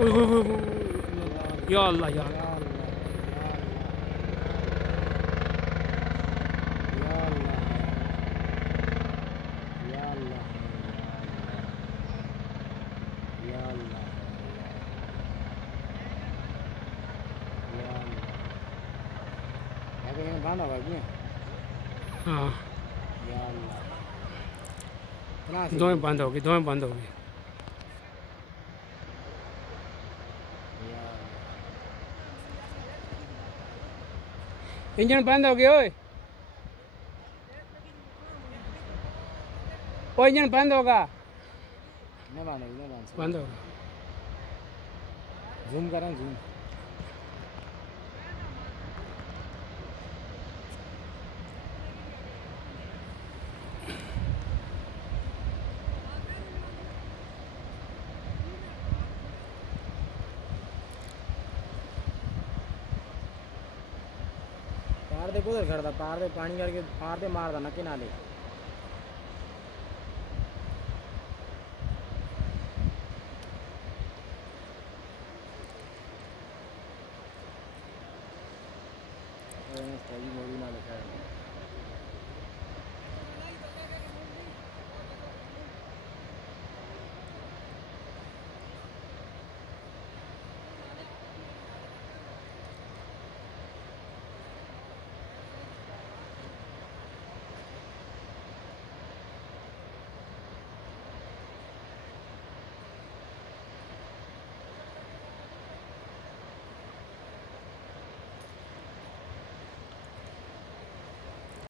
ओए होए होए होए, या या अल्लाह अल्लाह या या अल्लाह। अल्लाह या अल्लाह या अल्लाह या अल्लाह या अल्लाह या कहीं बांधा हुआ क्या हाँ, या अल्लाह कहाँ से दोवें गिरफ्त बंद हो गई, दोवें बंद हो गई। या अल्लाह इंजन बंद हो गया। ओए ओ इंजन बंद होगा। नहीं बांध सही बंद है होगा। जूम करें जूम पार दे कुधर खड़ा था पार दे पानी करके पार दे मार था ना किनारे मोड़